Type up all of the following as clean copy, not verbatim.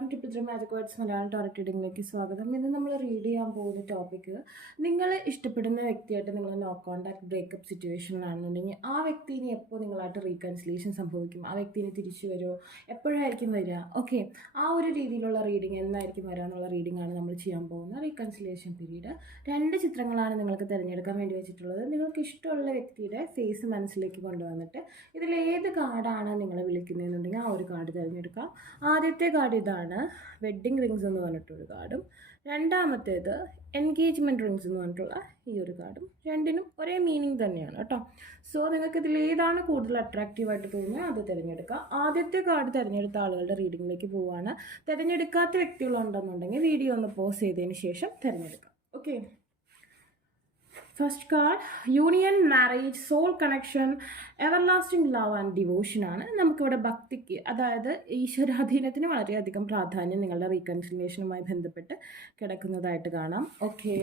എല്ലാവർക്കും triple magic words Malayalam tarot റീഡിങ്ങിലേക്ക് സ്വാഗതം. ഇന്ന് നമ്മൾ റീഡ് ചെയ്യാൻ പോകുന്ന ടോപ്പിക്ക്, നിങ്ങൾ ഇഷ്ടപ്പെടുന്ന വ്യക്തിയായിട്ട് നിങ്ങൾ നോ കോൺടാക്ട് ബ്രേക്കപ്പ് സിറ്റുവേഷനിലാണെന്നുണ്ടെങ്കിൽ ആ വ്യക്തിനെ എപ്പോൾ നിങ്ങളായിട്ട് റീകൺസിലേഷൻ സംഭവിക്കും, ആ വ്യക്തിനെ തിരിച്ചു വരുമോ, എപ്പോഴായിരിക്കും വരിക, ഓക്കെ, ആ ഒരു രീതിയിലുള്ള റീഡിങ് എന്നായിരിക്കും വരിക എന്നുള്ള റീഡിംഗ് ആണ് നമ്മൾ ചെയ്യാൻ പോകുന്ന റീകൺസിലേഷൻ പീരീഡ്. 2 ചിത്രങ്ങളാണ് നിങ്ങൾക്ക് തിരഞ്ഞെടുക്കാൻ വേണ്ടി വെച്ചിട്ടുള്ളത്. നിങ്ങൾക്ക് ഇഷ്ടമുള്ള വ്യക്തിയുടെ ഫേസ് മനസ്സിലേക്ക് കൊണ്ടുവന്നിട്ട് ഇതിലേത് കാർഡാണ് നിങ്ങളെ വിളിക്കുന്നതെന്നുണ്ടെങ്കിൽ ആ ഒരു കാർഡ് തിരഞ്ഞെടുക്കാം. ആദ്യത്തെ കാർഡ് ഇതാണ്, വെഡ്ഡിങ് റിങ്സ് എന്ന് പറഞ്ഞിട്ടൊരു കാർഡും. രണ്ടാമത്തേത് എൻഗേജ്മെൻറ്റ് റിങ്സ് എന്ന് പറഞ്ഞിട്ടുള്ള ഈ ഒരു കാർഡും. രണ്ടിനും ഒരേ മീനിങ് തന്നെയാണ് കേട്ടോ. സോ നിങ്ങൾക്ക് ഇതിലേതാണ് കൂടുതൽ അട്രാക്റ്റീവായിട്ട് തോന്നുന്നത് അത് തിരഞ്ഞെടുക്കുക. ആദ്യത്തെ കാർഡ് തിരഞ്ഞെടുത്ത ആളുകളുടെ റീഡിങ്ങിലേക്ക് പോവുകയാണ്. തിരഞ്ഞെടുക്കാത്ത വ്യക്തികളുണ്ടെന്നുണ്ടെങ്കിൽ വീഡിയോ ഒന്ന് പോസ് ചെയ്തതിന് ശേഷം തിരഞ്ഞെടുക്കാം. Okay, first card union, marriage, soul connection, everlasting love and devotion ആണ്. നമുക്കിവിടെ ഭക്തിക്ക്, അതായത് ഈശ്വരാധീനത്തിന് വളരെയധികം പ്രാധാന്യം നിങ്ങളുടെ റീകൺസിലേഷനുമായി ബന്ധപ്പെട്ട് കിടക്കുന്നതായിട്ട് കാണാം. ഓക്കെ,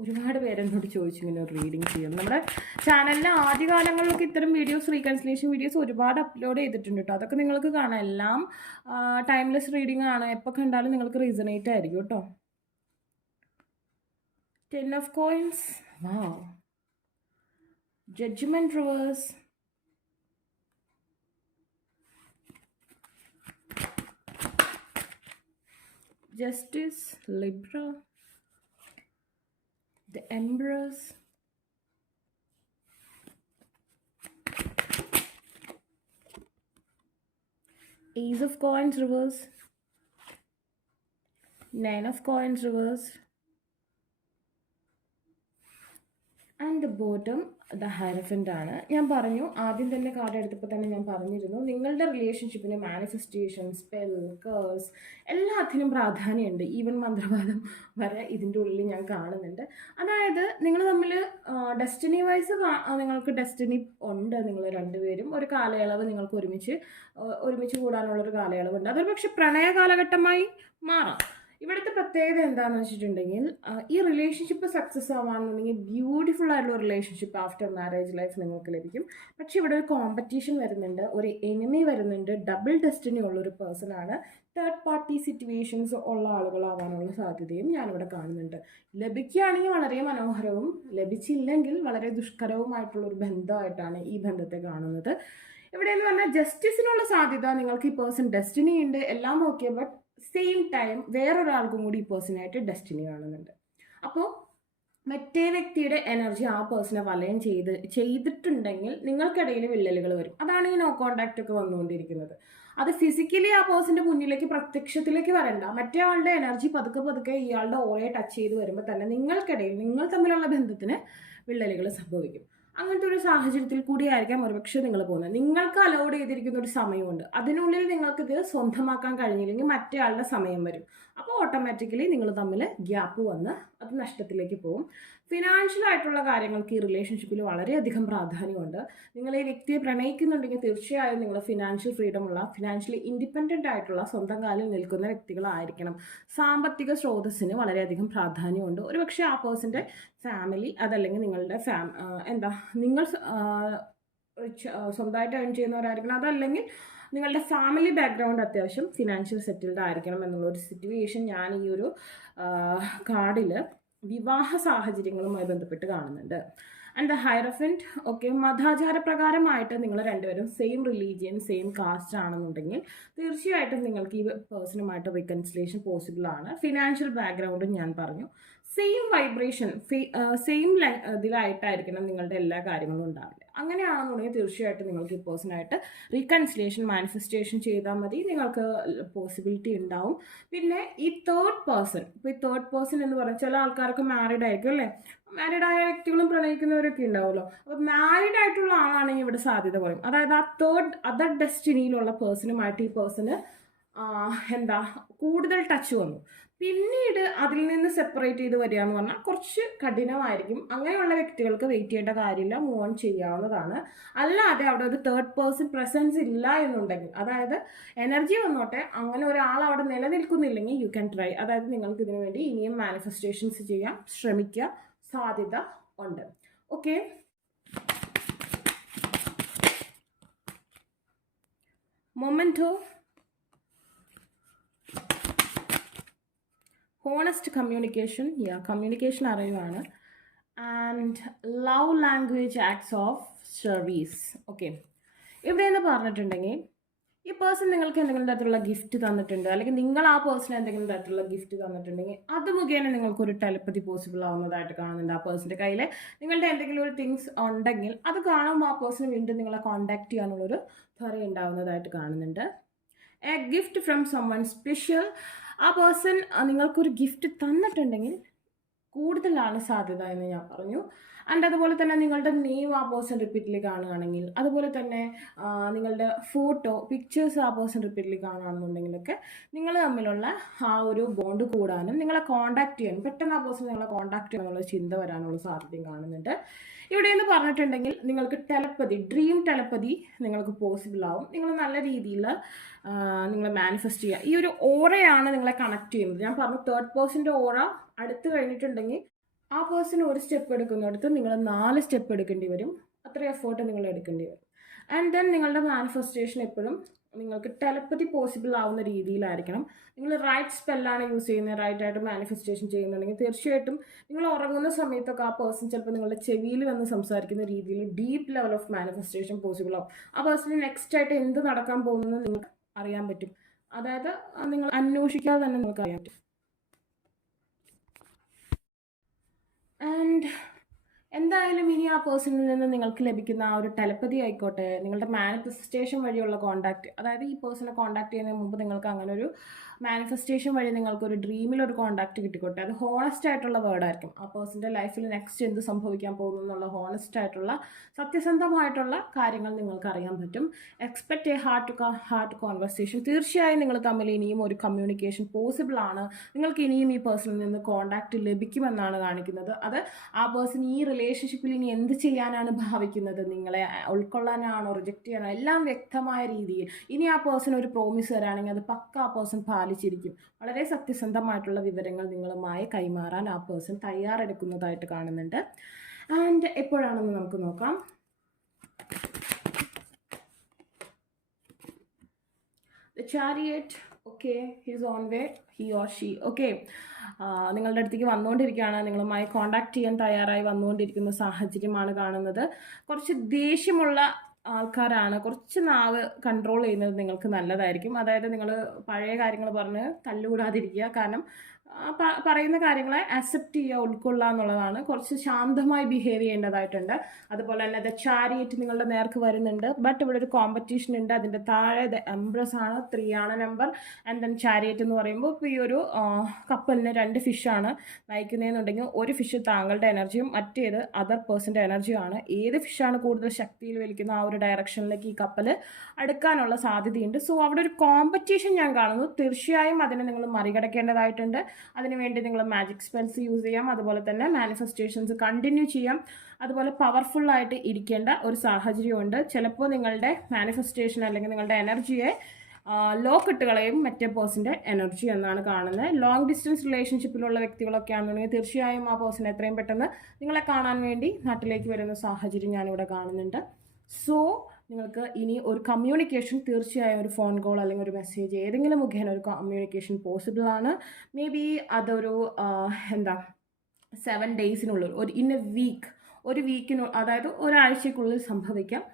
ഒരുപാട് പേരെന്നോട് ചോദിച്ചു ഇങ്ങനെ ഒരു റീഡിങ് ചെയ്യും. നമ്മുടെ ചാനലിൽ ആദ്യകാലങ്ങളിലൊക്കെ ഇത്തരം വീഡിയോസ്, റീകൺസിലേഷൻ വീഡിയോസ് ഒരുപാട് അപ്ലോഡ് ചെയ്തിട്ടുണ്ട് കേട്ടോ. അതൊക്കെ നിങ്ങൾക്ക് കാണാം. എല്ലാം ടൈംലെസ് റീഡിംഗ് ആണ്. എപ്പോൾ കണ്ടാലും നിങ്ങൾക്ക് റീസണേറ്റ് ആയിരിക്കും കേട്ടോ. 10 of coins, wow, judgment reverse, justice, Libra, the Empress, Ace of Coins reverse, 9 of Coins reverse, and the bottom the Hierophant ആണ്. ഞാൻ പറഞ്ഞു, ആദ്യം തന്നെ കാർഡ് എടുത്തപ്പോൾ തന്നെ ഞാൻ പറഞ്ഞിരുന്നു, നിങ്ങളുടെ റിലേഷൻഷിപ്പിന് മാനിഫെസ്റ്റേഷൻ, സ്പെൽ, കേഴ്സ് എല്ലാത്തിനും പ്രാധാന്യമുണ്ട്. ഈവൻ മന്ത്രവാദം വരെ ഇതിൻ്റെ ഉള്ളിൽ ഞാൻ കാണുന്നുണ്ട്. അതായത് നിങ്ങൾ തമ്മിൽ ഡെസ്റ്റിനി വൈസ് നിങ്ങൾക്ക് ഡെസ്റ്റിനി ഉണ്ട്. നിങ്ങൾ രണ്ടുപേരും ഒരു കാലയളവ് നിങ്ങൾക്ക് ഒരുമിച്ച് കൂടാനുള്ളൊരു കാലയളവുണ്ട്. അതൊരു പക്ഷെ പ്രണയ കാലഘട്ടമായി മാറാം. ഇവിടുത്തെ പ്രത്യേകത എന്താണെന്ന് വെച്ചിട്ടുണ്ടെങ്കിൽ, ഈ റിലേഷൻഷിപ്പ് സക്സസ് ആവാണെന്നുണ്ടെങ്കിൽ ബ്യൂട്ടിഫുൾ ആയിട്ടുള്ള റിലേഷൻഷിപ്പ് ആഫ്റ്റർ മാരേജ് ലൈഫ് നിങ്ങൾക്ക് ലഭിക്കും. പക്ഷെ ഇവിടെ ഒരു കോമ്പറ്റീഷൻ വരുന്നുണ്ട്, ഒരു എനിമി വരുന്നുണ്ട്, ഡബിൾ ഡെസ്റ്റിനി ഉള്ളൊരു പേഴ്സണാണ്. തേർഡ് പാർട്ടി സിറ്റുവേഷൻസ് ഉള്ള ആളുകളാവാനുള്ള സാധ്യതയും ഞാനിവിടെ കാണുന്നുണ്ട്. ലഭിക്കുകയാണെങ്കിൽ വളരെ മനോഹരവും, ലഭിച്ചില്ലെങ്കിൽ വളരെ ദുഷ്കരവുമായിട്ടുള്ളൊരു ബന്ധമായിട്ടാണ് ഈ ബന്ധത്തെ കാണുന്നത്. ഇവിടെ എന്ന് പറഞ്ഞാൽ ജസ്റ്റിസിനുള്ള സാധ്യത, നിങ്ങൾക്ക് ഈ പേഴ്സൺ ഡെസ്റ്റിനി ഉണ്ട്, എല്ലാം ഓക്കെ, ബട്ട് സെയിം ടൈം വേറൊരാൾക്കും കൂടി ഈ പേഴ്സണായിട്ട് ഡെസ്റ്റിനി കാണുന്നുണ്ട്. അപ്പോൾ മറ്റേ വ്യക്തിയുടെ എനർജി ആ പേഴ്സണെ വലയം ചെയ്തിട്ടുണ്ടെങ്കിൽ നിങ്ങൾക്കിടയിൽ വിള്ളലുകൾ വരും. അതാണ് ഈ നോ കോണ്ടാക്റ്റ് ഒക്കെ വന്നുകൊണ്ടിരിക്കുന്നത്. അത് ഫിസിക്കലി ആ പേഴ്സൻ്റെ മുന്നിലേക്ക് പ്രത്യക്ഷത്തിലേക്ക് വരണ്ട, മറ്റേ ആളുടെ എനർജി പതുക്കെ ഇയാളുടെ ഓളയെ ടച്ച് ചെയ്ത് വരുമ്പോൾ തന്നെ നിങ്ങൾക്കിടയിൽ, നിങ്ങൾ തമ്മിലുള്ള ബന്ധത്തിന് വിള്ളലുകൾ സംഭവിക്കും. അങ്ങനത്തെ ഒരു സാഹചര്യത്തിൽ കൂടിയായിരിക്കാം ഒരുപക്ഷെ നിങ്ങൾ പോകുന്നത്. നിങ്ങൾക്ക് അലൗഡ് ചെയ്തിരിക്കുന്ന ഒരു സമയമുണ്ട്, അതിനുള്ളിൽ നിങ്ങൾക്കിത് സ്വന്തമാക്കാൻ കഴിഞ്ഞില്ലെങ്കിൽ മറ്റേ ആളുടെ സമയം വരും. അപ്പോൾ ഓട്ടോമാറ്റിക്കലി നിങ്ങൾ തമ്മിൽ ഗ്യാപ്പ് വന്ന് അത് നഷ്ടത്തിലേക്ക് പോകും. ഫിനാൻഷ്യൽ ആയിട്ടുള്ള കാര്യങ്ങൾക്ക് ഈ റിലേഷൻഷിപ്പിൽ വളരെയധികം പ്രാധാന്യമുണ്ട്. നിങ്ങൾ ഈ വ്യക്തിയെ പ്രണയിക്കുന്നുണ്ടെങ്കിൽ തീർച്ചയായും നിങ്ങൾ ഫിനാൻഷ്യൽ ഫ്രീഡം ഉള്ള, ഫിനാൻഷ്യലി ഇൻഡിപെൻഡൻ്റ് ആയിട്ടുള്ള, സ്വന്തം കാലിൽ നിൽക്കുന്ന വ്യക്തികളായിരിക്കണം. സാമ്പത്തിക സ്രോതസ്സിന് വളരെയധികം പ്രാധാന്യമുണ്ട്. ഒരുപക്ഷെ ആ പേഴ്സൻ്റെ ഫാമിലി, അതല്ലെങ്കിൽ നിങ്ങളുടെ നിങ്ങൾ സ്വന്തമായിട്ട് ഏൺ ചെയ്യുന്നവരായിരിക്കണം, അതല്ലെങ്കിൽ നിങ്ങളുടെ ഫാമിലി ബാക്ക്ഗ്രൗണ്ട് അത്യാവശ്യം ഫിനാൻഷ്യൽ സെറ്റിൽഡ് ആയിരിക്കണം എന്നുള്ളൊരു സിറ്റുവേഷൻ ഞാൻ ഈ ഒരു കാർഡിൽ വിവാഹ സാഹചര്യങ്ങളുമായി ബന്ധപ്പെട്ട് കാണുന്നുണ്ട്. ആൻഡ് ദ ഹൈറഫൻറ്റ്, ഓക്കെ, മതാചാരപ്രകാരമായിട്ട് നിങ്ങൾ രണ്ടുപേരും സെയിം റിലീജിയൻ, സെയിം കാസ്റ്റ് ആണെന്നുണ്ടെങ്കിൽ തീർച്ചയായിട്ടും നിങ്ങൾക്ക് ഈ പേഴ്സണുമായിട്ട് റീകൺസിലേഷൻ പോസിബിൾ ആണ്. ഫിനാൻഷ്യൽ ബാക്ക്ഗ്രൗണ്ടും ഞാൻ പറഞ്ഞു, സെയിം വൈബ്രേഷൻ, സെയിം ഇതിലായിട്ടായിരിക്കണം നിങ്ങളുടെ എല്ലാ കാര്യങ്ങളും ഉണ്ടാവില്ല. അങ്ങനെയാണെന്നുണ്ടെങ്കിൽ തീർച്ചയായിട്ടും നിങ്ങൾക്ക് ഈ പേഴ്സണായിട്ട് റീകൺസിലേഷൻ മാനിഫെസ്റ്റേഷൻ ചെയ്താൽ മതി, നിങ്ങൾക്ക് പോസിബിലിറ്റി ഉണ്ടാവും. പിന്നെ ഈ തേർഡ് പേഴ്സൺ, ഇപ്പോൾ ഈ തേർഡ് പേഴ്സൺ എന്ന് പറഞ്ഞാൽ ചില ആൾക്കാർക്ക് മാരീഡ് ആയിരിക്കും അല്ലേ, മാരീഡ് ആയ വ്യക്തികളും പ്രണയിക്കുന്നവരൊക്കെ ഉണ്ടാവുമല്ലോ. അപ്പോൾ മാരീഡ് ആയിട്ടുള്ള ആളാണെങ്കിൽ ഇവിടെ സാധ്യത പറയും. അതായത് ആ അതർ ഡെസ്റ്റിനിയിലുള്ള പേഴ്സണുമായിട്ട് ഈ പേഴ്സണ് കൂടുതൽ ടച്ച് വന്നു. പിന്നീട് അതിൽ നിന്ന് സെപ്പറേറ്റ് ചെയ്ത് വരിക എന്ന് പറഞ്ഞാൽ കുറച്ച് കഠിനമായിരിക്കും. അങ്ങനെയുള്ള വ്യക്തികൾക്ക് വെയിറ്റ് ചെയ്യേണ്ട കാര്യമില്ല, മൂവ് ഓൺ ചെയ്യാവുന്നതാണ്. അല്ലാതെ അവിടെ ഒരു തേർഡ് പേഴ്സൺ പ്രസൻസ് ഇല്ല എന്നുണ്ടെങ്കിൽ, അതായത് എനർജി വന്നോട്ടെ, അങ്ങനെ ഒരാൾ അവിടെ നിലനിൽക്കുന്നില്ലെങ്കിൽ യു ക്യാൻ ട്രൈ. അതായത് നിങ്ങൾക്ക് ഇതിനു വേണ്ടി ഇനിയും മാനിഫെസ്റ്റേഷൻസ് ചെയ്യാൻ ശ്രമിക്കുക, സാധ്യത ഉണ്ട്. ഓക്കെ, മൊമെൻറ്റോ, ഹോണസ്റ്റ് കമ്മ്യൂണിക്കേഷൻ, കമ്മ്യൂണിക്കേഷൻ അറിവാണ്. And love language acts of service. Okay, ഇവിടെ എന്ന് പറഞ്ഞിട്ടുണ്ടെങ്കിൽ ഈ പേഴ്സൺ നിങ്ങൾക്ക് എന്തെങ്കിലും തരത്തിലുള്ള ഗിഫ്റ്റ് തന്നിട്ടുണ്ട്, അല്ലെങ്കിൽ നിങ്ങൾ ആ പേഴ്സൺ എന്തെങ്കിലും തരത്തിലുള്ള ഗിഫ്റ്റ് തന്നിട്ടുണ്ടെങ്കിൽ അത് മുഖേന നിങ്ങൾക്കൊരു ടെലപ്പതി പോസിബിൾ ആവുന്നതായിട്ട് കാണുന്നുണ്ട്. ആ പേഴ്സൻ്റെ കയ്യിൽ നിങ്ങളുടെ എന്തെങ്കിലും ഒരു തിങ്സ് ഉണ്ടെങ്കിൽ അത് കാണുമ്പോൾ ആ പേഴ്സൺ വീണ്ടും നിങ്ങളെ കോൺടാക്ട് ചെയ്യാനുള്ളൊരു ത്വര ഉണ്ടാവുന്നതായിട്ട് കാണുന്നുണ്ട്. A gift from someone special. ആ പേഴ്സൺ നിങ്ങൾക്കൊരു ഗിഫ്റ്റ് തന്നിട്ടുണ്ടെങ്കിൽ കൂടുതലാണ് സാധ്യത എന്ന് ഞാൻ പറഞ്ഞു. ആൻഡ് അതുപോലെ തന്നെ നിങ്ങളുടെ നെയിം ആ പേഴ്സൺ റിപ്പീറ്റ്ലി കാണുകയാണെങ്കിൽ, അതുപോലെ തന്നെ നിങ്ങളുടെ ഫോട്ടോ പിക്ചേഴ്സ് ആ പേഴ്സൺ റിപ്പീറ്റ്ലി കാണുകയാണെന്നുണ്ടെങ്കിലൊക്കെ നിങ്ങൾ തമ്മിലുള്ള ആ ഒരു ബോണ്ട് കൂടാനും നിങ്ങളെ കോൺടാക്ട് ചെയ്യാനും പെട്ടെന്ന് ആ പേഴ്സൺ നിങ്ങളെ കോൺടാക്ട് ചെയ്യാനുള്ള ചിന്ത വരാനുള്ള സാധ്യതയും കാണുന്നുണ്ട്. ഇവിടെ എന്ന് പറഞ്ഞിട്ടുണ്ടെങ്കിൽ നിങ്ങൾക്ക് ടെലപ്പതി, ഡ്രീം ടെലപ്പതി നിങ്ങൾക്ക് പോസിബിൾ ആവും. നിങ്ങൾ നല്ല രീതിയിൽ നിങ്ങൾ മാനിഫെസ്റ്റ് ചെയ്യുക. ഈ ഒരു ഓറയാണ് നിങ്ങളെ കണക്ട് ചെയ്യുന്നത്. ഞാൻ പറഞ്ഞു തേർഡ് പേഴ്സൻ്റെ ഓറ അടുത്ത് കഴിഞ്ഞിട്ടുണ്ടെങ്കിൽ ആ പേഴ്സൺ ഒരു സ്റ്റെപ്പ് എടുക്കുന്നിടത്ത് നിങ്ങൾ 4 സ്റ്റെപ്പ് എടുക്കേണ്ടി വരും. അത്രയും എഫേർട്ട് നിങ്ങൾ എടുക്കേണ്ടി വരും. ആൻഡ് ദെൻ നിങ്ങളുടെ മാനിഫെസ്റ്റേഷൻ എപ്പോഴും നിങ്ങൾക്ക് ടെലപ്പതി പോസിബിൾ ആവുന്ന രീതിയിലായിരിക്കണം. നിങ്ങൾ റൈറ്റ് സ്പെല്ലാണ് യൂസ് ചെയ്യുന്നത്, റൈറ്റ് ആയിട്ട് മാനിഫെസ്റ്റേഷൻ ചെയ്യുന്നുണ്ടെങ്കിൽ തീർച്ചയായിട്ടും നിങ്ങൾ ഉറങ്ങുന്ന സമയത്തൊക്കെ ആ പേഴ്സൺ ചിലപ്പോൾ നിങ്ങളുടെ ചെവിയിൽ വന്ന് സംസാരിക്കുന്ന രീതിയിൽ deep level of manifestation possible ആവും. ആ പേഴ്സണിന് നെക്സ്റ്റ് ആയിട്ട് എന്ത് നടക്കാൻ പോകുന്നത് നിങ്ങൾക്ക് അറിയാൻ പറ്റും. അതായത് നിങ്ങൾ അന്വേഷിക്കാതെ തന്നെ നിങ്ങൾക്ക് അറിയാൻ പറ്റും. ആൻഡ് എന്തായാലും ഇനി ആ പേഴ്സണിൽ നിന്ന് നിങ്ങൾക്ക് ലഭിക്കുന്ന ആ ഒരു ടെലപ്പതി ആയിക്കോട്ടെ, നിങ്ങളുടെ മാനിഫെസ്റ്റേഷൻ വഴിയുള്ള കോൺടാക്ട്, അതായത് ഈ പേഴ്സണെ കോൺടാക്ട് ചെയ്യുന്നതിന് മുമ്പ് നിങ്ങൾക്ക് അങ്ങനെ ഒരു മാനിഫെസ്റ്റേഷൻ വഴി നിങ്ങൾക്കൊരു ഡ്രീമിലൊരു കോൺടാക്ട് കിട്ടിക്കോട്ടെ. അത് ഹോണസ്റ്റ് ആയിട്ടുള്ള വേർഡായിരിക്കും. ആ പേഴ്സൻ്റെ ലൈഫിൽ നെക്സ്റ്റ് എന്ത് സംഭവിക്കാൻ പോകുന്നു എന്നുള്ള ഹോണസ്റ്റ് ആയിട്ടുള്ള സത്യസന്ധമായിട്ടുള്ള കാര്യങ്ങൾ നിങ്ങൾക്ക് അറിയാൻ പറ്റും. Expect a heart to heart conversation. തീർച്ചയായും നിങ്ങൾ തമ്മിൽ ഇനിയും ഒരു കമ്മ്യൂണിക്കേഷൻ പോസിബിൾ ആണ്. നിങ്ങൾക്ക് ഇനിയും ഈ പേഴ്സണിൽ നിന്ന് കോൺടാക്ട് ലഭിക്കുമെന്നാണ് കാണിക്കുന്നത്. അത് ആ പേഴ്സൺ ഈ റിലേഷൻഷിപ്പിൽ ഇനി എന്ത് ചെയ്യാനാണ് ഭാവിക്കുന്നത്, നിങ്ങളെ ഉൾക്കൊള്ളാനാണോ റിജക്റ്റ് ചെയ്യാനോ, എല്ലാം വ്യക്തമായ രീതിയിൽ ഇനി ആ പേഴ്സൺ ഒരു പ്രോമിസ് തരാണെങ്കിൽ അത് പക്ക ആ പേഴ്സൺ പാലിച്ചിരിക്കും. വളരെ സത്യസന്ധമായിട്ടുള്ള വിവരങ്ങൾ നിങ്ങളുമായി കൈമാറാൻ ആ പേഴ്സൺ തയ്യാറെടുക്കുന്നതായിട്ട് കാണുന്നുണ്ട്. ആൻഡ് എപ്പോഴാണെന്ന് നമുക്ക് നോക്കാം. The chariot, okay, he's on way, he or she, okay. നിങ്ങളുടെ അടുത്തേക്ക് വന്നുകൊണ്ടിരിക്കുകയാണ്, നിങ്ങളുമായി കോൺടാക്ട് ചെയ്യാൻ തയ്യാറായി വന്നുകൊണ്ടിരിക്കുന്ന സാഹചര്യമാണ് കാണുന്നത്. കുറച്ച് ദേഷ്യമുള്ള ആൾക്കാരാണ്. കുറച്ച് നാവ് കൺട്രോൾ ചെയ്യുന്നത് നിങ്ങൾക്ക് നല്ലതായിരിക്കും. അതായത് നിങ്ങൾ പഴയ കാര്യങ്ങൾ പറഞ്ഞ് തല്ലുകൂടാതിരിക്കുക. കാരണം പറയുന്ന കാര്യങ്ങളെ അക്സെപ്റ്റ് ചെയ്യുക, ഉൾക്കൊള്ളുക എന്നുള്ളതാണ്. കുറച്ച് ശാന്തമായി ബിഹേവ് ചെയ്യേണ്ടതായിട്ടുണ്ട്. അതുപോലെ തന്നെ ദ ചാരിയറ്റ് നിങ്ങളുടെ നേർക്ക് വരുന്നുണ്ട്. ബട്ട് ഇവിടെ ഒരു കോമ്പറ്റീഷൻ ഉണ്ട്. അതിൻ്റെ താഴെ ദ എംപ്രസ് ആണ്, 3 ആണ് നമ്പർ. ആൻഡ് ദെൻ ചാരിയറ്റ് എന്ന് പറയുമ്പോൾ ഇപ്പോൾ ഈ ഒരു കപ്പലിന് 2 ഫിഷാണ് നയിക്കുന്നതെന്നുണ്ടെങ്കിൽ ഒരു ഫിഷ് താങ്കളുടെ എനർജിയും മറ്റേത് അതർ പേഴ്സൻ്റെ എനർജിയുമാണ്. ഏത് ഫിഷാണ് കൂടുതൽ ശക്തിയിൽ വലിക്കുന്ന ആ ഒരു ഡയറക്ഷനിലേക്ക് ഈ കപ്പൽ അടുക്കാനുള്ള സാധ്യതയുണ്ട്. സോ അവിടെ ഒരു കോമ്പറ്റീഷൻ ഞാൻ കാണുന്നു. തീർച്ചയായും അതിനെ നിങ്ങൾ മറികടക്കേണ്ടതായിട്ടുണ്ട്. അതിനുവേണ്ടി നിങ്ങൾ മാജിക് സ്പെൽസ് യൂസ് ചെയ്യാം. അതുപോലെ തന്നെ മാനിഫെസ്റ്റേഷൻസ് കണ്ടിന്യൂ ചെയ്യാം. അതുപോലെ പവർഫുള്ളായിട്ട് ഇരിക്കേണ്ട ഒരു സാഹചര്യമുണ്ട്. ചിലപ്പോൾ നിങ്ങളുടെ മാനിഫെസ്റ്റേഷൻ അല്ലെങ്കിൽ നിങ്ങളുടെ എനർജിയെ ലോക്ക് ഇട്ട് കളയും മറ്റേ പേഴ്സൻ്റെ എനർജി എന്നാണ് കാണുന്നത്. ലോങ് ഡിസ്റ്റൻസ് റിലേഷൻഷിപ്പിലുള്ള വ്യക്തികളൊക്കെ ആണെന്നുണ്ടെങ്കിൽ തീർച്ചയായും ആ പേഴ്സൺ എത്രയും പെട്ടെന്ന് നിങ്ങളെ കാണാൻ വേണ്ടി നാട്ടിലേക്ക് വരുന്ന സാഹചര്യം ഞാനിവിടെ കാണുന്നുണ്ട്. സോ നിങ്ങൾക്ക് ഇനി ഒരു കമ്മ്യൂണിക്കേഷൻ തീർച്ചയായും ഒരു ഫോൺ കോൾ അല്ലെങ്കിൽ ഒരു മെസ്സേജ് ഏതെങ്കിലും മുഖേന ഒരു കമ്മ്യൂണിക്കേഷൻ പോസിബിൾ ആണ്. മേ ബി അതൊരു 7 ഡേയ്സിനുള്ളിൽ ഇൻ എ വീക്ക്, ഒരു അതായത് ഒരാഴ്ചക്കുള്ളിൽ സംഭവിക്കാം.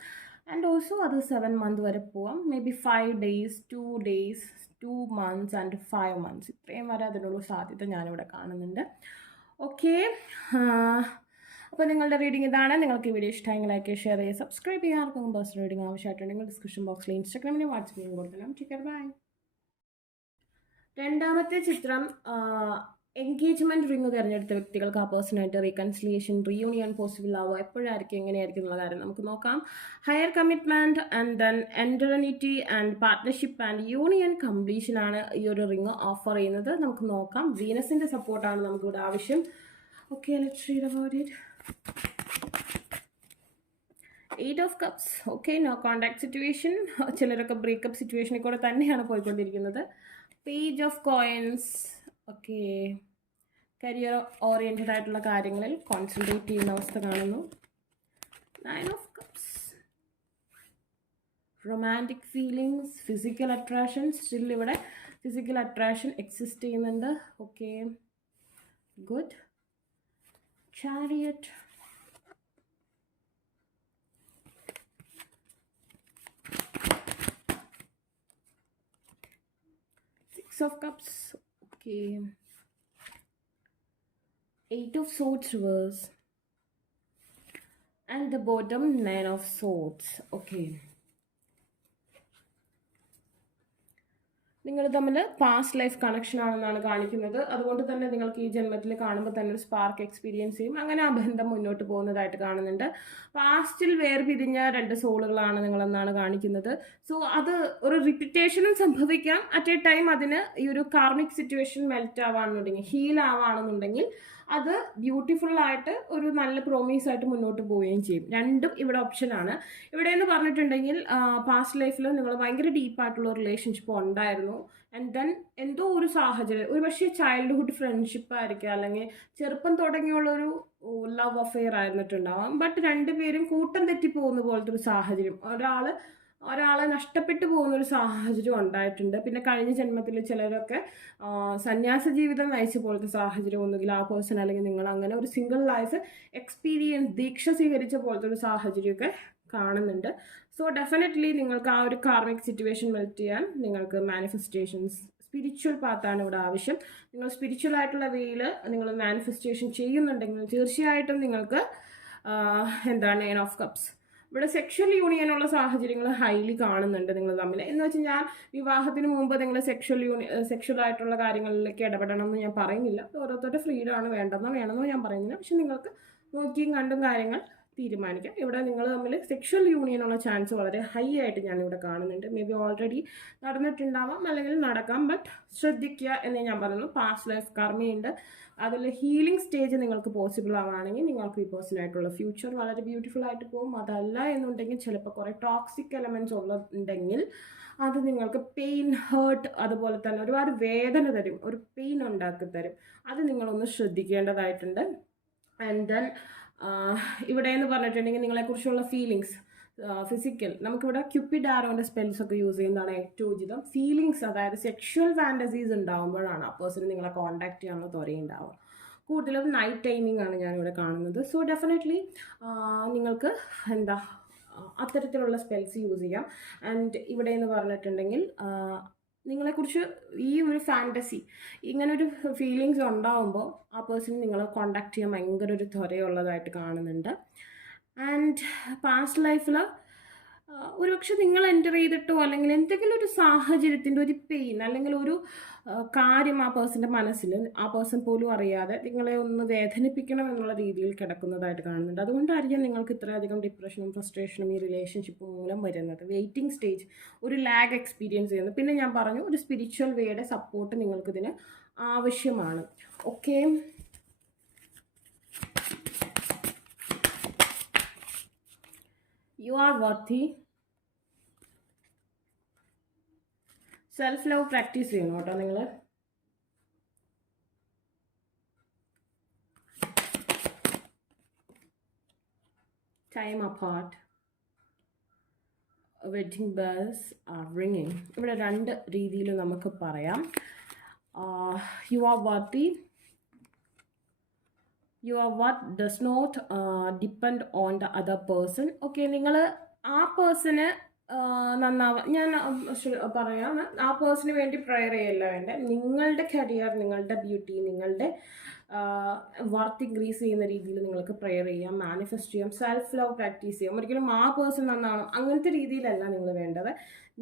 ആൻഡ് ഓൾസോ അത് 7 മന്ത് വരെ പോവാം. May be 5 days, 2 days, 2 months and 5 months, ഇത്രയും വരെ അതിനുള്ള സാധ്യത ഞാനിവിടെ കാണുന്നുണ്ട്. ഓക്കെ, അപ്പോൾ നിങ്ങളുടെ റീഡിംഗ് ഇതാണ്. നിങ്ങൾക്ക് ഈ വീഡിയോ ഇഷ്ടമെങ്കിൽ ലൈക്ക്, ഷെയർ ചെയ്യുക, സബ്സ്ക്രൈബ് ചെയ്യുക. ആർക്കും പേഴ്സണൽ റീഡിംഗ് ആവശ്യമായിട്ടുണ്ടെങ്കിൽ ഡിസ്ക്രിപ്ഷൻ ബോക്സിൽ ഇൻസ്റ്റാഗ്രാമിലും വാട്സപ്പിലും കൊടുക്കണം. Take by. രണ്ടാമത്തെ ചിത്രം എൻഗേജ്മെൻറ്റ് റിംഗ് തിരഞ്ഞെടുത്ത വ്യക്തികൾക്ക് ആ പേഴ്സണായിട്ട് റീകൺസിലിയേഷൻ, റീയൂണിയൻ പോസിബിൾ ആവുക, എപ്പോഴായിരിക്കും, എങ്ങനെയായിരിക്കും എന്നുള്ള കാര്യം നമുക്ക് നോക്കാം. Higher commitment and then eternity and partnership and union completion ആണ് ഈ ഒരു റിംഗ് ഓഫർ ചെയ്യുന്നത്. നമുക്ക് നോക്കാം. വീനസിൻ്റെ സപ്പോർട്ടാണ് നമുക്കിവിടെ ആവശ്യം. Okay, let's read about it. 8 of Cups. Okay, no contact situation. ചിലരൊക്കെ ബ്രേക്കപ്പ് സിറ്റുവേഷനിൽ കൂടെ തന്നെയാണ് പോയിക്കൊണ്ടിരിക്കുന്നത്. Page of coins. Okay, career oriented ആയിട്ടുള്ള കാര്യങ്ങളിൽ കോൺസെൻട്രേറ്റ് ചെയ്യുന്ന അവസ്ഥ കാണുന്നു. 9 of Cups. Romantic feelings, physical attraction, still ഇവിടെ ഫിസിക്കൽ അട്രാക്ഷൻ എക്സിസ്റ്റ് ചെയ്യുന്നുണ്ട്. Okay, good. Chariot, six of cups, okay, eight of swords reverse, and the bottom nine of swords. Okay, നിങ്ങൾ തമ്മിൽ past life connection ആണെന്നാണ് കാണിക്കുന്നത്. അതുകൊണ്ട് തന്നെ നിങ്ങൾക്ക് ഈ ജന്മത്തിൽ കാണുമ്പോൾ തന്നെ ഒരു സ്പാർക്ക് എക്സ്പീരിയൻസ് ചെയ്യും. അങ്ങനെ ആ ബന്ധം മുന്നോട്ട് പോകുന്നതായിട്ട് കാണുന്നുണ്ട്. പാസ്റ്റിൽ വേർപിരിഞ്ഞ രണ്ട് സോളുകളാണ് നിങ്ങളെന്നാണ് കാണിക്കുന്നത്. സോ അത് ഒരു റിപ്പിറ്റേഷനും സംഭവിക്കാം. അറ്റ് എ ടൈം അതിന് ഈ ഒരു കാർമിക് സിറ്റുവേഷൻ മെൽറ്റ് ആവാണെന്നുണ്ടെങ്കിൽ, ഹീൽ ആവാണെന്നുണ്ടെങ്കിൽ അത് ബ്യൂട്ടിഫുൾ ആയിട്ട് ഒരു നല്ല പ്രോമീസ് ആയിട്ട് മുന്നോട്ട് പോവുകയും ചെയ്യും. രണ്ടും ഇവിടെ ഓപ്ഷനാണ്. ഇവിടെ എന്ന് പറഞ്ഞിട്ടുണ്ടെങ്കിൽ പാസ്റ്റ് ലൈഫിൽ നിങ്ങൾ ഭയങ്കര ഡീപ്പായിട്ടുള്ള റിലേഷൻഷിപ്പ് ഉണ്ടായിരുന്നു. ആൻഡ് ദെൻ എന്തോ ഒരു സാഹചര്യം, ഒരു പക്ഷേ ചൈൽഡ്ഹുഡ് ഫ്രണ്ട്ഷിപ്പ് ആയിരിക്കാം, അല്ലെങ്കിൽ ചെറുപ്പം തുടങ്ങിയുള്ളൊരു ലവ് അഫെയർ ആയിരുന്നിട്ടുണ്ടാവാം. ബട്ട് രണ്ടുപേരും കൂട്ടം തെറ്റി പോകുന്ന പോലത്തെ ഒരു സാഹചര്യം, ഒരാളെ നഷ്ടപ്പെട്ടു പോകുന്നൊരു സാഹചര്യം ഉണ്ടായിട്ടുണ്ട്. പിന്നെ കഴിഞ്ഞ ജന്മത്തിൽ ചിലരൊക്കെ സന്യാസ ജീവിതം നയിച്ച പോലത്തെ സാഹചര്യം ഒന്നുകിൽ ആ പേഴ്സൺ അല്ലെങ്കിൽ നിങ്ങൾ അങ്ങനെ ഒരു സിംഗിൾ ലൈഫ് എക്സ്പീരിയൻസ്, ദീക്ഷ സ്വീകരിച്ച പോലത്തെ ഒരു സാഹചര്യമൊക്കെ കാണുന്നുണ്ട്. സോ ഡെഫിനറ്റ്ലി നിങ്ങൾക്ക് ആ ഒരു കാർമിക് സിറ്റുവേഷൻ മെൽറ്റ് ചെയ്യാൻ നിങ്ങൾക്ക് മാനിഫെസ്റ്റേഷൻസ്, സ്പിരിച്വൽ പാത്താണ് ഇവിടെ ആവശ്യം. നിങ്ങൾ സ്പിരിച്വൽ ആയിട്ടുള്ള വേയിൽ നിങ്ങൾ മാനിഫെസ്റ്റേഷൻ ചെയ്യുന്നുണ്ടെങ്കിൽ തീർച്ചയായിട്ടും നിങ്ങൾക്ക് എന്താണ് നയൻ ഓഫ് കപ്സ്. ഇവിടെ സെക്ഷൽ യൂണിയനുള്ള സാഹചര്യങ്ങൾ ഹൈലി കാണുന്നുണ്ട് നിങ്ങൾ തമ്മിൽ. എന്ന് വെച്ചാൽ ഞാൻ വിവാഹത്തിന് മുമ്പ് നിങ്ങൾ സെക്ഷൽ ആയിട്ടുള്ള കാര്യങ്ങളിലേക്ക് ഇടപെടണം എന്ന് ഞാൻ പറയുന്നില്ല. ഓരോരുത്തരുടെ ഫ്രീഡം ആണ്, വേണമെന്നോ ഞാൻ പറയുന്നില്ല. പക്ഷെ നിങ്ങൾക്ക് നോക്കിയും കണ്ടും കാര്യങ്ങൾ തീരുമാനിക്കാം. ഇവിടെ നിങ്ങൾ തമ്മിൽ സെക്ഷൽ യൂണിയനുള്ള ചാൻസ് വളരെ ഹൈ ആയിട്ട് ഞാനിവിടെ കാണുന്നുണ്ട്. മേ ബി ഓൾറെഡി നടന്നിട്ടുണ്ടാവാം, അല്ലെങ്കിൽ നടക്കാം. ബട്ട് ശ്രദ്ധിക്കുക എന്നേ ഞാൻ പറയുന്നു. പാസ്റ്റ് ലൈഫ് കർമ്മയുണ്ട്, അതിൽ ഹീലിംഗ് സ്റ്റേജ് നിങ്ങൾക്ക് പോസിബിൾ ആവുകയാണെങ്കിൽ നിങ്ങൾക്ക് ഈ പേഴ്സണായിട്ടുള്ള ഫ്യൂച്ചർ വളരെ ബ്യൂട്ടിഫുൾ ആയിട്ട് പോകും. അതല്ല എന്നുണ്ടെങ്കിൽ ചിലപ്പോൾ കുറേ ടോക്സിക് എലമെൻറ്റ്സ് ഉണ്ടെങ്കിൽ അത് നിങ്ങൾക്ക് പെയിൻ, ഹേർട്ട്, അതുപോലെ തന്നെ ഒരുപാട് വേദന തരും, ഒരു പെയിൻ ഉണ്ടാക്കി തരും. അത് നിങ്ങളൊന്ന് ശ്രദ്ധിക്കേണ്ടതായിട്ടുണ്ട്. ആൻഡ് ദെൻ ഇവിടെ എന്ന് പറഞ്ഞിട്ടുണ്ടെങ്കിൽ നിങ്ങളെക്കുറിച്ചുള്ള ഫീലിങ്സ്, ഫിസിക്കൽ, നമുക്കിവിടെ ക്യൂപ്പിഡ് ആരോൻ്റെ സ്പെൽസ് ഒക്കെ യൂസ് ചെയ്യുന്നതാണ് ഏറ്റവും ഉചിതം. ഫീലിങ്സ്, അതായത് സെക്ഷുവൽ ഫാൻറ്റസീസ് ഉണ്ടാകുമ്പോഴാണ് ആ പേഴ്സൺ നിങ്ങളെ കോൺടാക്ട് ചെയ്യാനുള്ള ത്വരയുണ്ടാവുക. കൂടുതലും നൈറ്റ് ടൈമിംഗ് ആണ് ഞാനിവിടെ കാണുന്നത്. സോ ഡെഫിനറ്റ്ലി നിങ്ങൾക്ക് അത്തരത്തിലുള്ള സ്പെൽസ് യൂസ് ചെയ്യാം. ആൻഡ് ഇവിടെ എന്ന് പറഞ്ഞിട്ടുണ്ടെങ്കിൽ നിങ്ങളെക്കുറിച്ച് ഈ ഒരു ഫാൻറ്റസി, ഇങ്ങനൊരു ഫീലിങ്സ് ഉണ്ടാകുമ്പോൾ ആ പേഴ്സൺ നിങ്ങളെ കോണ്ടാക്ട് ചെയ്യാൻ ഭയങ്കര ഒരു ത്വരയുള്ളതായിട്ട് കാണുന്നുണ്ട്. ആൻഡ് പാസ്റ്റ് ലൈഫിൽ ഒരുപക്ഷെ നിങ്ങൾ എൻ്റർ ചെയ്തിട്ടോ അല്ലെങ്കിൽ എന്തെങ്കിലും ഒരു സാഹചര്യത്തിൻ്റെ ഒരു പെയിൻ അല്ലെങ്കിൽ ഒരു കാര്യം ആ പേഴ്സൻ്റെ മനസ്സിൽ ആ പേഴ്സൺ പോലും അറിയാതെ നിങ്ങളെ ഒന്ന് വേദനിപ്പിക്കണം എന്നുള്ള രീതിയിൽ കിടക്കുന്നതായിട്ട് കാണുന്നുണ്ട്. അതുകൊണ്ടായിരിക്കും നിങ്ങൾക്ക് ഇത്രയധികം ഡിപ്രഷനും ഫ്രസ്ട്രേഷനും ഈ റിലേഷൻഷിപ്പ് മൂലം വരുന്നത്. വെയിറ്റിംഗ് സ്റ്റേജ്, ഒരു ലാഗ് എക്സ്പീരിയൻസ് ചെയ്യുന്നത്. പിന്നെ ഞാൻ പറഞ്ഞു, ഒരു സ്പിരിച്വൽ വേയുടെ സപ്പോർട്ട് നിങ്ങൾക്കിതിന് ആവശ്യമാണ്. Okay, you are worthy. Self love practice ചെയ്യണം കേട്ടോ നിങ്ങൾ. Time apart, wedding bells are ringing. ഇവിടെ രണ്ട് രീതിയിൽ നമുക്ക് പറയാം. You are worthy, your worth does not depend on the other person. Okay, നിങ്ങൾ ആ പേഴ്സണ് നന്നാവാൻ, ഞാൻ പറയാം, ആ പേഴ്സണിന് വേണ്ടി പ്രയർ ചെയ്യല്ല വേണ്ടേ. നിങ്ങളുടെ കരിയർ, നിങ്ങളുടെ ബ്യൂട്ടി, നിങ്ങളുടെ വർത്ത് ഇൻക്രീസ് ചെയ്യുന്ന രീതിയിൽ നിങ്ങൾക്ക് പ്രയർ ചെയ്യാം, മാനിഫെസ്റ്റ് ചെയ്യാം, സെൽഫ് ലവ് പ്രാക്ടീസ് ചെയ്യാം. ഒരിക്കലും ആ പേഴ്സൺ നന്നാവണം അങ്ങനത്തെ രീതിയിലല്ല നിങ്ങൾ വേണ്ടത്.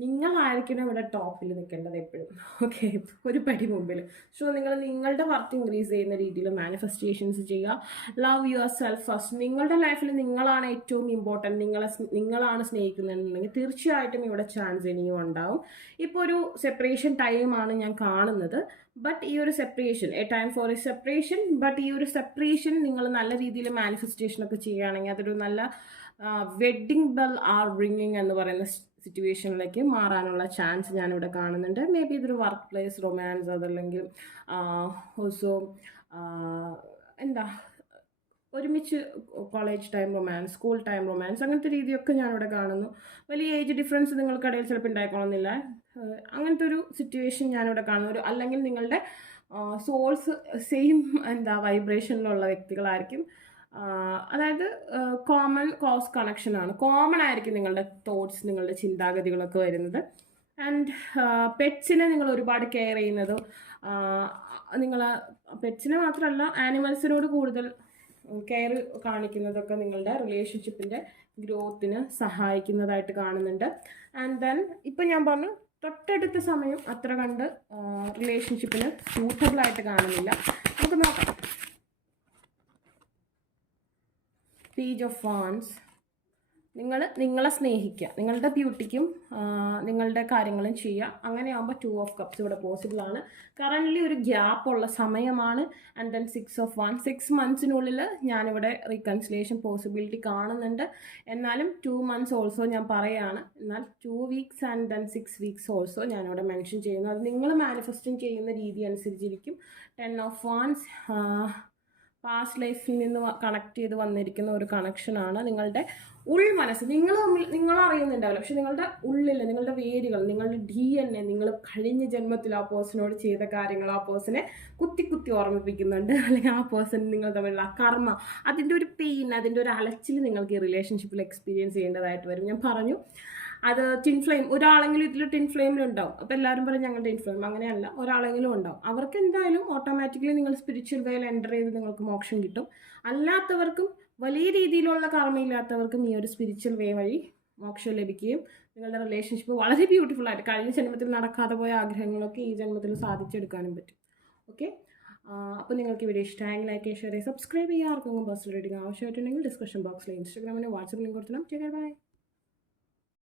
നിങ്ങളായിരിക്കണം ഇവിടെ ടോപ്പിൽ നിൽക്കേണ്ടത് എപ്പോഴും. ഓക്കെ, ഒരു പടി മുമ്പിൽ. സോ നിങ്ങൾ നിങ്ങളുടെ വർത്ത് ഇൻക്രീസ് ചെയ്യുന്ന രീതിയിൽ മാനിഫെസ്റ്റേഷൻസ് ചെയ്യുക. Love your self first. നിങ്ങളുടെ ലൈഫിൽ നിങ്ങളാണ് ഏറ്റവും ഇമ്പോർട്ടൻറ്റ്. നിങ്ങളാണ് സ്നേഹിക്കുന്നതെന്നുണ്ടെങ്കിൽ തീർച്ചയായിട്ടും ഇവിടെ ചാൻസ് ഇനിയും ഉണ്ടാവും. ഇപ്പോൾ ഒരു സെപ്പറേഷൻ ടൈമാണ് ഞാൻ കാണുന്നത്. ബട്ട് ഈ ഒരു separation, A time for A separation, but ഈ ഒരു സെപ്പറേഷൻ നിങ്ങൾ നല്ല രീതിയിൽ മാനിഫെസ്റ്റേഷനൊക്കെ ചെയ്യുകയാണെങ്കിൽ അതൊരു നല്ല വെഡ്ഡിങ് ബെൽ ആർ റിംഗിങ് എന്ന് പറയുന്ന സിറ്റുവേഷനിലേക്ക് മാറാനുള്ള ചാൻസ് ഞാനിവിടെ കാണുന്നുണ്ട്. മേ ബി ഇതൊരു വർക്ക് പ്ലേസ് റൊമാൻസ്, അതല്ലെങ്കിൽ ഓൾസോ ഒരുമിച്ച് college time romance, school time romance, അങ്ങനത്തെ രീതിയൊക്കെ ഞാനിവിടെ കാണുന്നു. വലിയ ഏജ് ഡിഫറൻസ് നിങ്ങൾക്കിടയിൽ ചിലപ്പോൾ ഉണ്ടായിക്കോളുന്നില്ല. അങ്ങനത്തെ ഒരു സിറ്റുവേഷൻ ഞാനിവിടെ കാണുന്നു. അല്ലെങ്കിൽ നിങ്ങളുടെ സോൾസ് സെയിം വൈബ്രേഷനിലുള്ള വ്യക്തികളായിരിക്കും. അതായത് കോമൺ കോസ് കണക്ഷനാണ്. കോമൺ ആയിരിക്കും നിങ്ങളുടെ തോട്ട്സ്, നിങ്ങളുടെ ചിന്താഗതികളൊക്കെ വരുന്നത്. ആൻഡ് പെറ്റ്സിനെ നിങ്ങൾ ഒരുപാട് കെയർ ചെയ്യുന്നത്, നിങ്ങൾ പെറ്റ്സിനെ മാത്രമല്ല ആനിമൽസിനോട് കൂടുതൽ കെയർ കാണിക്കുന്നതൊക്കെ നിങ്ങളുടെ റിലേഷൻഷിപ്പിൻ്റെ ഗ്രോത്തിന് സഹായിക്കുന്നതായിട്ട് കാണുന്നുണ്ട്. ആൻഡ് ദെൻ ഇപ്പം ഞാൻ പറഞ്ഞു തൊട്ടടുത്ത സമയം അത്ര കണ്ട് റിലേഷൻഷിപ്പിന് സൂട്ടബിളായിട്ട് കാണുന്നില്ല. നമുക്ക് നോക്കാം. Page of wands. നിങ്ങളെ സ്നേഹിക്കുക, നിങ്ങളുടെ ബ്യൂട്ടിക്കും നിങ്ങളുടെ കാര്യങ്ങളും ചെയ്യുക. അങ്ങനെയാകുമ്പോൾ 2 ഓഫ് കപ്സ് ഇവിടെ പോസിബിൾ ആണ്. കറൻ്റ്ലി ഒരു ഗ്യാപ്പുള്ള സമയമാണ്. And then 6 of wands. 6 മന്ത്സിനുള്ളിൽ ഞാനിവിടെ റീകൺസിലേഷൻ പോസിബിലിറ്റി കാണുന്നുണ്ട്. എന്നാലും 2 മന്ത്സ് ഓൾസോ ഞാൻ പറയുകയാണ്. എന്നാൽ 2 weeks and then 6 weeks also ഞാനിവിടെ മെൻഷൻ ചെയ്യുന്നു. അത് നിങ്ങൾ മാനിഫെസ്റ്റിംഗ് ചെയ്യുന്ന രീതി അനുസരിച്ചിരിക്കും. 10 ഓഫ് വാൻസ് പാസ്റ്റ് ലൈഫിൽ നിന്ന് കണക്ട് ചെയ്ത് വന്നിരിക്കുന്ന ഒരു കണക്ഷനാണ്. നിങ്ങളുടെ ഉൾമനസ്സ്, നിങ്ങൾ അറിയുന്നുണ്ടാവില്ല, പക്ഷെ നിങ്ങളുടെ ഉള്ളിൽ, നിങ്ങളുടെ വേരുകൾ, നിങ്ങളുടെ DNA, നിങ്ങൾ കഴിഞ്ഞ ജന്മത്തിൽ ആ പേഴ്സണോട് ചെയ്ത കാര്യങ്ങൾ ആ പേഴ്സണെ കുത്തി കുത്തി ഓർമ്മിപ്പിക്കുന്നുണ്ട്. അല്ലെങ്കിൽ ആ പേഴ്സൺ നിങ്ങൾ തമ്മിലുള്ള കർമ്മ, അതിൻ്റെ ഒരു പെയിൻ, അതിൻ്റെ ഒരു അലച്ചിൽ നിങ്ങൾക്ക് ഈ റിലേഷൻഷിപ്പിൽ എക്സ്പീരിയൻസ് ചെയ്യേണ്ടതായിട്ട് വരും. ഞാൻ പറഞ്ഞു അത് ട്വിൻ ഫ്ലെയിം, ഒരാളെങ്കിലും ഇതിൽ ട്വിൻ ഫ്ലെയിമിലുണ്ടാവും. അപ്പോൾ എല്ലാവരും പറയും ഞങ്ങൾ ട്വിൻ ഫ്ലെയിം, അങ്ങനെയല്ല, ഒരാളെങ്കിലും ഉണ്ടാവും. അവർക്ക് എന്തായാലും ഓട്ടോമാറ്റിക്കലി നിങ്ങൾ സ്പിരിച്വൽ വേയിൽ എൻ്റർ ചെയ്ത് നിങ്ങൾക്ക് മോക്ഷം കിട്ടും. അല്ലാത്തവർക്കും വലിയ രീതിയിലുള്ള കർമ്മയില്ലാത്തവർക്കും ഈ ഒരു സ്പിരിച്വൽ വേ വഴി മോക്ഷം ലഭിക്കുകയും നിങ്ങളുടെ റിലേഷൻഷിപ്പ് വളരെ ബ്യൂട്ടിഫുൾ ആയിട്ട് കഴിഞ്ഞ ജന്മത്തിൽ നടക്കാതെ പോയ ആഗ്രഹങ്ങളൊക്കെ ഈ ജന്മത്തിൽ സാധിച്ചെടുക്കാനും പറ്റും. ഓക്കെ, അപ്പോൾ നിങ്ങൾക്ക് വീഡിയോ ഇഷ്ടമായെങ്കിൽ ലൈക്ക്, ഷെയർ, സബ്സ്ക്രൈബ് ചെയ്യുക. ആർക്കെങ്കിലും പേഴ്സണൽ റീഡിംഗ് ആവശ്യമായിട്ടുണ്ടെങ്കിൽ ഡിസ്ക്രിപ്ഷൻ ബോക്സിൽ ഇൻസ്റ്റാഗ്രാമിന് വാട്സപ്പ് ലിങ്ക് കൊടുത്തിടാം. ബൈ.